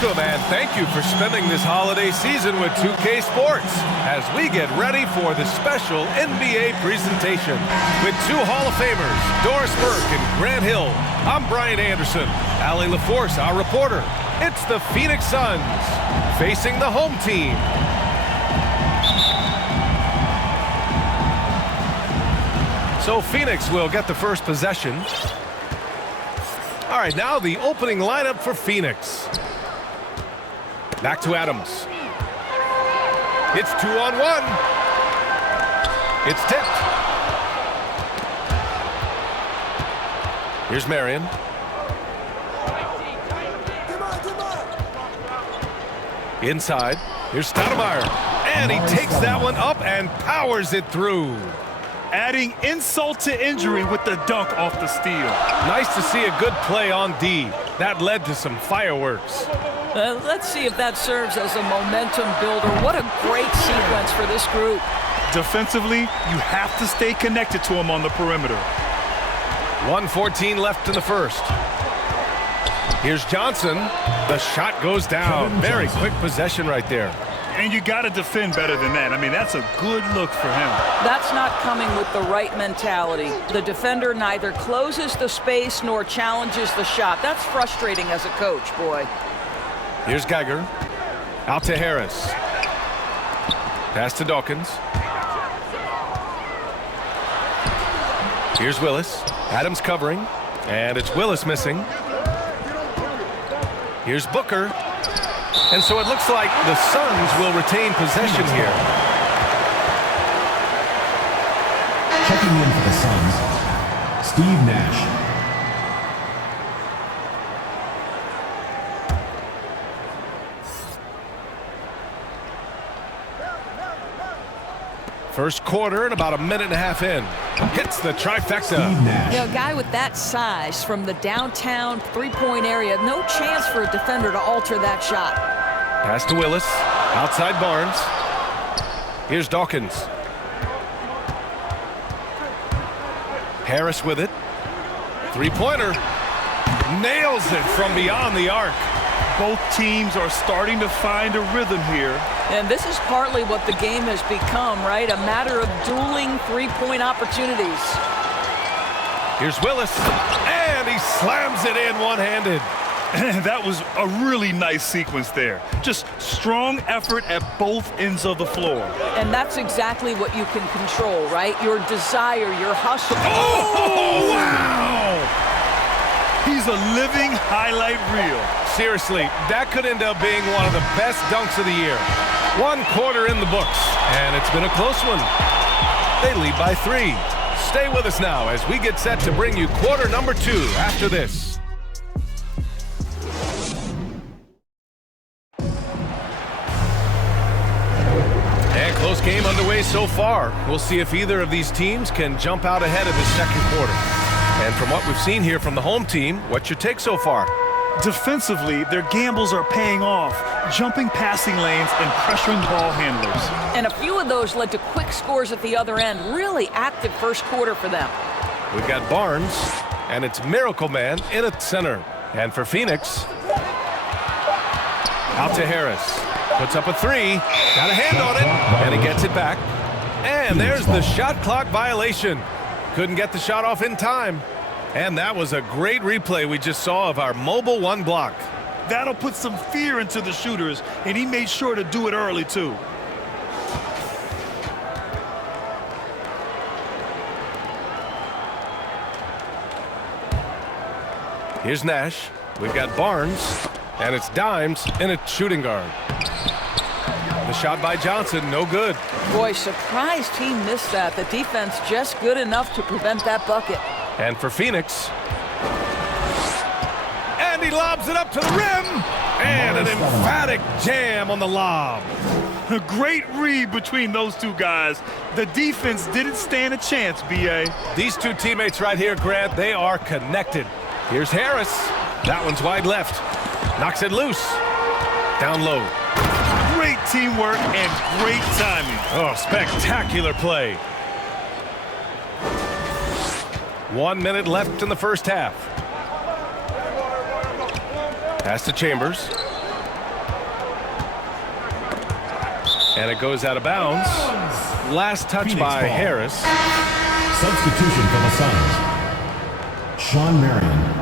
Welcome and thank you for spending this holiday season with 2K Sports as we get ready for the special NBA presentation. With two Hall of Famers, Doris Burke and Grant Hill, I'm Brian Anderson. Allie LaForce, our reporter. It's the Phoenix Suns facing the home team. So Phoenix will get the first possession. All right, now the opening lineup for Phoenix. Back to Adams. It's 2-on-1. It's tipped. Here's Marion. Inside. Here's Stoudemire. And he takes that one up and powers it through. Adding insult to injury with the dunk off the steal. Nice to see a good play on D. That led to some fireworks. Let's see if that serves as a momentum builder. What a great sequence for this group. Defensively, you have to stay connected to him on the perimeter. 1:14 left in the first. Here's Johnson. The shot goes down. Very quick possession right there. And you got to defend better than that. I mean, that's a good look for him. That's not coming with the right mentality. The defender neither closes the space nor challenges the shot. That's frustrating as a coach, boy. Here's Geiger. Out to Harris. Pass to Dawkins. Here's Willis. Adams covering. And it's Willis missing. Here's Booker. And so it looks like the Suns will retain possession here. Checking in for the Suns, Steve Nash. First quarter and about a minute and a half in. Hits the trifecta. You know, a guy with that size from the downtown three-point area, no chance for a defender to alter that shot. Pass to Willis. Outside Barnes. Here's Dawkins. Harris with it. Three-pointer. Nails it from beyond the arc. Both teams are starting to find a rhythm here. And this is partly what the game has become, right? A matter of dueling three-point opportunities. Here's Willis. And he slams it in one-handed. That was a really nice sequence there. Just strong effort at both ends of the floor. And that's exactly what you can control, right? Your desire, your hustle. Oh, wow! He's a living highlight reel. Seriously, that could end up being one of the best dunks of the year. 1 quarter in the books, and it's been a close one. They lead by 3. Stay with us now as we get set to bring you quarter number 2 after this. And close game underway so far. We'll see if either of these teams can jump out ahead of the second quarter. And from what we've seen here from the home team, what's your take so far? Defensively, their gambles are paying off, jumping passing lanes and pressuring ball handlers. And a few of those led to quick scores at the other end. Really active first quarter for them. We've got Barnes, and it's Miracle Man in at center. And for Phoenix, out to Harris. Puts up a 3, got a hand on it, and he gets it back. And there's the shot clock violation. Couldn't get the shot off in time. And that was a great replay we just saw of our mobile one block. That'll put some fear into the shooters, and he made sure to do it early, too. Here's Nash. We've got Barnes, and it's Dimes in a shooting guard. The shot by Johnson, no good. Boy, surprised he missed that. The defense just good enough to prevent that bucket. And for Phoenix, and he lobs it up to the rim, and an emphatic jam on the lob. A great read between those two guys. The defense didn't stand a chance, B.A. These two teammates right here, Grant, they are connected. Here's Harris. That one's wide left. Knocks it loose. Down low. Great teamwork and great timing. Oh, spectacular play. 1 minute left in the first half. Pass to Chambers. And it goes out of bounds. Last touch Phoenix by ball. Harris. Substitution for the Suns. Sean Marion.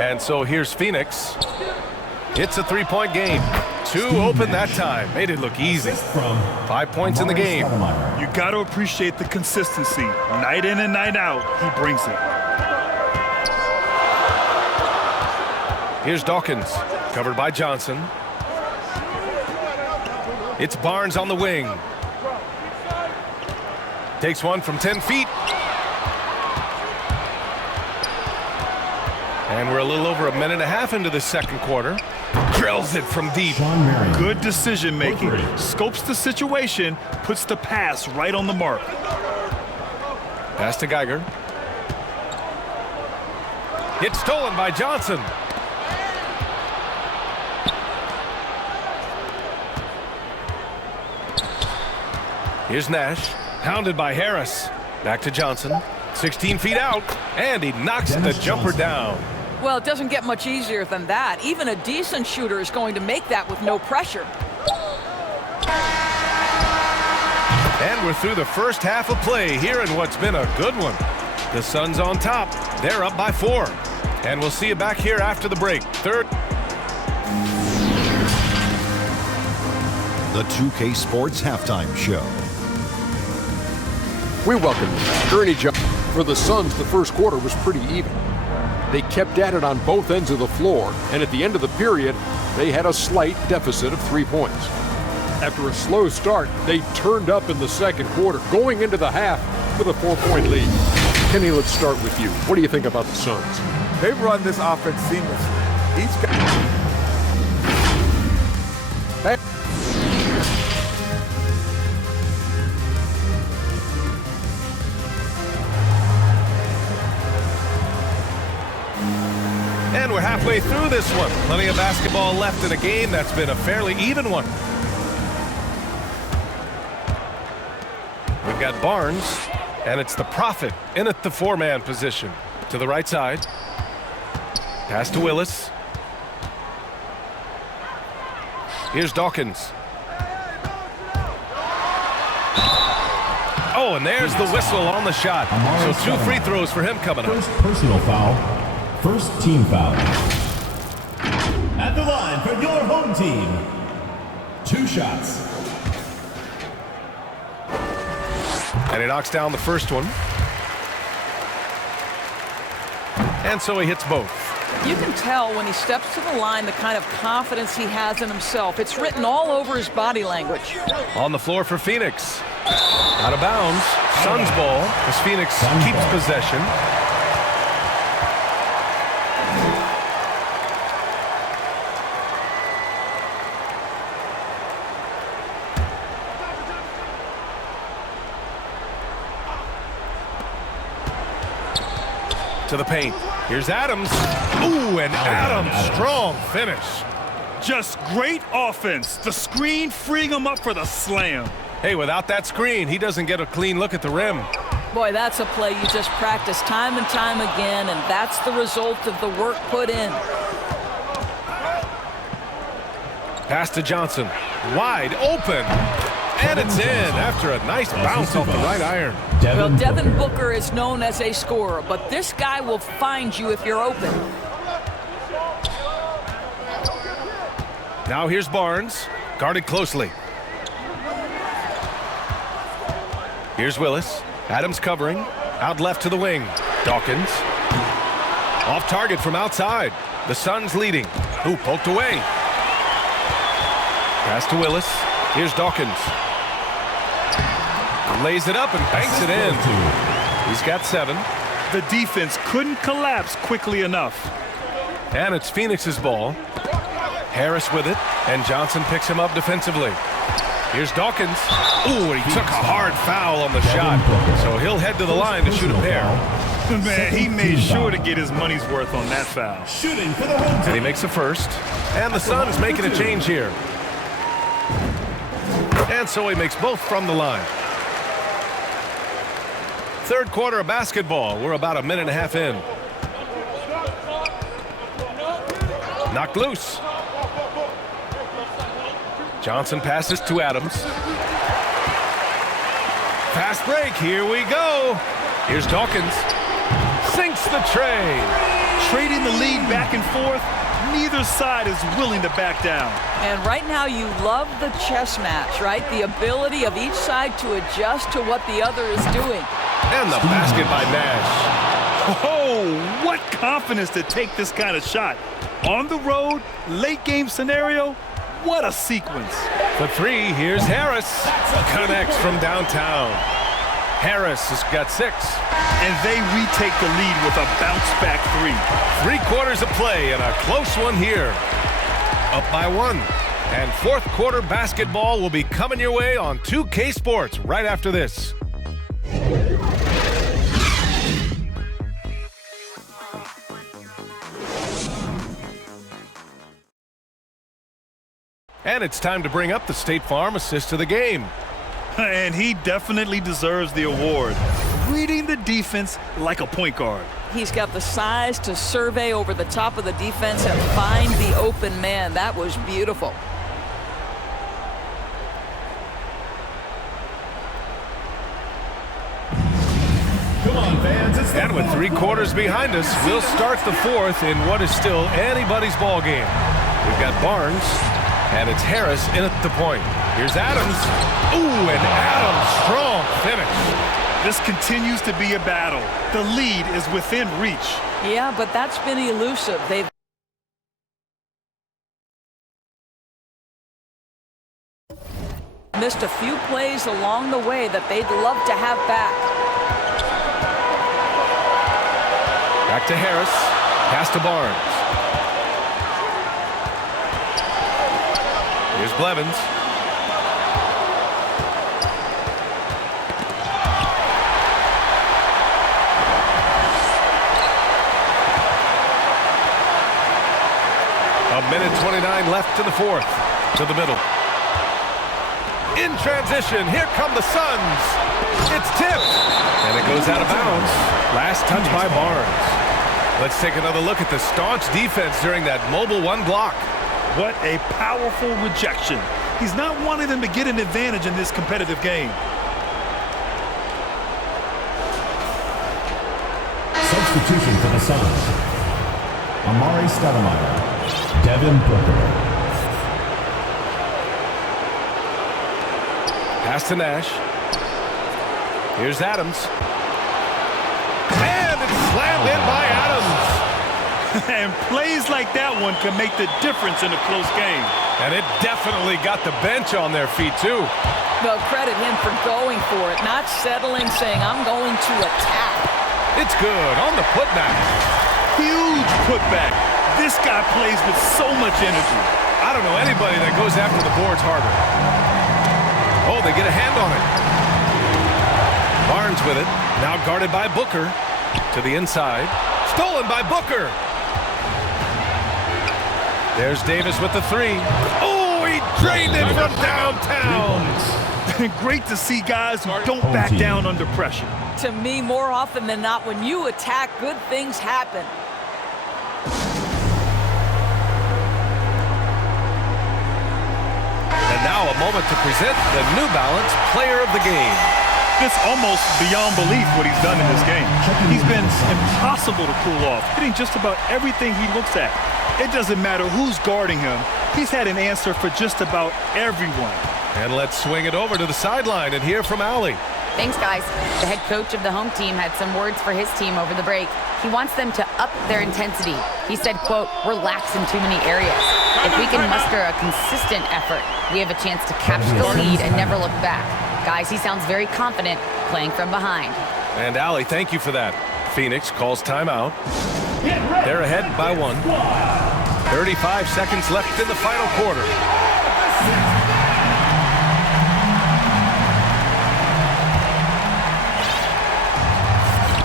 And so here's Phoenix. It's a three-point game. Two open that time. Made it look easy. From 5 points in the game. You got to appreciate the consistency. Night in and night out, he brings it. Here's Dawkins, covered by Johnson. It's Barnes on the wing. Takes one from 10 feet. And we're a little over a minute and a half into the second quarter. Drills it from deep. Sean Marion. Good decision making. Scopes the situation, puts the pass right on the mark. Pass to Geiger. It's stolen by Johnson. Here's Nash, pounded by Harris. Back to Johnson, 16 feet out, and he knocks the jumper down. Well, it doesn't get much easier than that. Even a decent shooter is going to make that with no pressure. And we're through the first half of play here in what's been a good one. The Suns on top. They're up by 4. And we'll see you back here after the break. Third. The 2K Sports Halftime Show. We welcome you. Ernie Johnson. For the Suns, the first quarter was pretty even. They kept at it on both ends of the floor, and at the end of the period, they had a slight deficit of 3 points. After a slow start, they turned up in the second quarter, going into the half with a 4-point lead. Kenny, let's start with you. What do you think about the Suns? They run this offense seamlessly. Each guy. And we're halfway through this one. Plenty of basketball left in a game that's been a fairly even one. We've got Barnes, and it's the Prophet in at the 4-man position. To the right side. Pass to Willis. Here's Dawkins. Oh, and there's the whistle on the shot. So 2 free throws for him coming up. First personal foul. First team foul. At the line for your home team. 2 shots. And he knocks down the first one. And so he hits both. You can tell when he steps to the line the kind of confidence he has in himself. It's written all over his body language. On the floor for Phoenix. Out of bounds. Suns ball as Phoenix keeps possession. To the paint. Here's Adams. Ooh, and Adams, strong finish. Just great offense. The screen freeing him up for the slam. Hey, without that screen, he doesn't get a clean look at the rim. Boy, that's a play you just practice time and time again, and that's the result of the work put in. Pass to Johnson. Wide open. And it's in after a nice bounce off the right iron. Well, Devin Booker is known as a scorer, but this guy will find you if you're open. Now here's Barnes, guarded closely. Here's Willis. Adams covering. Out left to the wing. Dawkins. Off target from outside. The Suns leading. Ooh, poked away. Pass to Willis. Here's Dawkins. Lays it up and banks it in. He's got 7. The defense couldn't collapse quickly enough. And it's Phoenix's ball. Harris with it, and Johnson picks him up defensively. Here's Dawkins. Ooh, and he took a hard foul on the shot. So he'll head to the line to shoot a pair. Man, he made sure to get his money's worth on that foul. Shooting for the home And he team. makes the first. And the Suns making a change here. And so he makes both from the line. Third quarter of basketball. We're about a minute and a half in. Knocked loose. Johnson passes to Adams. Fast break. Here we go. Here's Dawkins. Sinks the tray. Trading the lead back and forth. Neither side is willing to back down. And right now you love the chess match, right? The ability of each side to adjust to what the other is doing. And the basket by Nash. Oh, what confidence to take this kind of shot. On the road, late game scenario, what a sequence. The three, here's Harris. Connects from downtown. Harris has got 6. And they retake the lead with a bounce-back 3. 3 quarters of play and a close one here. Up by 1. And fourth quarter basketball will be coming your way on 2K Sports right after this. And it's time to bring up the State Farm assist of the game. And he definitely deserves the award. Reading the defense like a point guard. He's got the size to survey over the top of the defense and find the open man. That was beautiful. Come on, fans. And with 3 quarters behind us, we'll start the fourth in what is still anybody's ball game. We've got Barnes, and it's Harris in at the point. Here's Adams. Ooh, and Adams, strong finish. This continues to be a battle. The lead is within reach. Yeah, but that's been elusive. They've missed a few plays along the way that they'd love to have back. Back to Harris. Pass to Barnes. Here's Blevins. A minute 29 left in the fourth. To the middle. In transition, here come the Suns. It's tipped. And it goes out of bounds. Last touch by Barnes. Let's take another look at the staunch defense during that mobile 1 block. What a powerful rejection. He's not wanting them to get an advantage in this competitive game. Substitution for the Suns. Amari Stoudemire. Devin Booker. Pass to Nash. Here's Adams. And it's slammed in by Adams. And plays like that one can make the difference in a close game. And it definitely got the bench on their feet, too. Well, credit him for going for it, not settling, saying, I'm going to attack. It's good on the putback. Huge putback. This guy plays with so much energy. I don't know anybody that goes after the boards harder. Oh, they get a hand on it. Barnes with it. Now guarded by Booker. To the inside. Stolen by Booker. There's Davis with the 3. Oh, he drained it from downtown. Great to see guys who don't back down under pressure. To me, more often than not, when you attack, good things happen. And now a moment to present the New Balance Player of the Game. It's almost beyond belief what he's done in this game. He's been impossible to pull off, hitting just about everything he looks at. It doesn't matter who's guarding him. He's had an answer for just about everyone. And let's swing it over to the sideline and hear from Allie. Thanks, guys. The head coach of the home team had some words for his team over the break. He wants them to up their intensity. He said, quote, "We're lax in too many areas. If we can muster a consistent effort, we have a chance to capture the lead and never look back." Guys, he sounds very confident playing from behind. And Allie, thank you for that. Phoenix calls timeout. They're ahead by 1. 35 seconds left in the final quarter.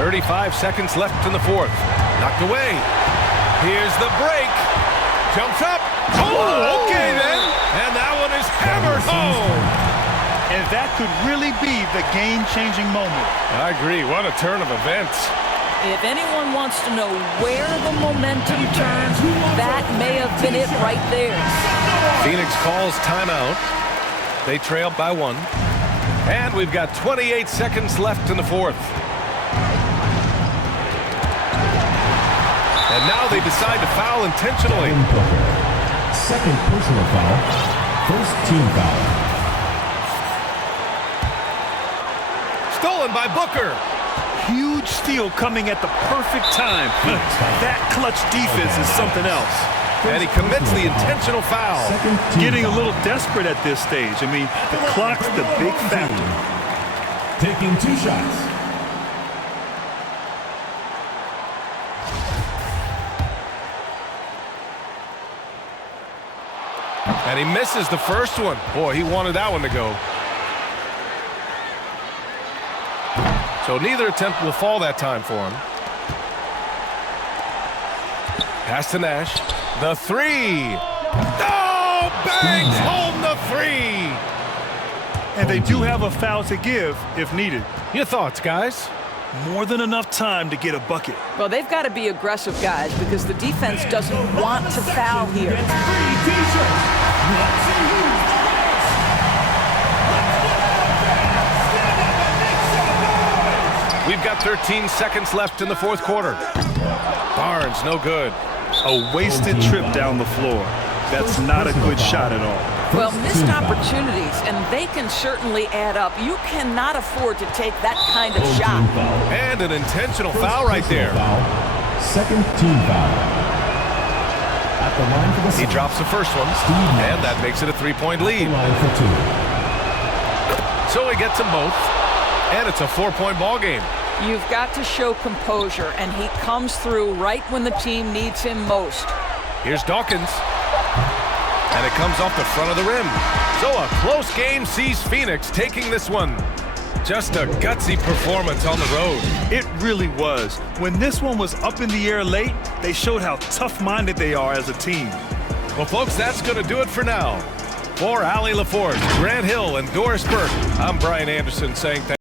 .35 seconds left in the fourth. Knocked away. Here's the break. Jumps up. Oh, okay then. And that one is hammered home. And that could really be the game-changing moment. I agree. What a turn of events. If anyone wants to know where the momentum turns, that may have been it right there. Phoenix calls timeout. They trail by 1. And we've got 28 seconds left in the fourth. And now they decide to foul intentionally. Second personal foul. First team foul. Stolen by Booker. Huge steal coming at the perfect time. That clutch defense is something else. And he commits the intentional foul. Getting a little desperate at this stage. I mean, the clock's the big factor. Taking 2 shots. And he misses the first one. Boy, he wanted that one to go. So neither attempt will fall that time for him. Pass to Nash. The 3. Oh, bangs home the 3. And they do have a foul to give if needed. Your thoughts, guys? More than enough time to get a bucket. Well, they've got to be aggressive, guys, because the defense doesn't want to foul here. We've got 13 seconds left in the fourth quarter. Barnes, no good. A wasted trip down the floor. That's not a good shot at all. Well, missed opportunities, and they can certainly add up. You cannot afford to take that kind of shot. And an intentional foul right there. Second team foul. At the line for the He drops the first one, and that makes it a 3-point lead. line for 2. So he gets them both, and it's a 4-point ball game. You've got to show composure, and he comes through right when the team needs him most. Here's Dawkins. And it comes off the front of the rim. So a close game sees Phoenix taking this one. Just a gutsy performance on the road. It really was. When this one was up in the air late, they showed how tough-minded they are as a team. Well, folks, that's going to do it for now. For Allie LaForge, Grant Hill, and Doris Burke, I'm Brian Anderson saying thank you.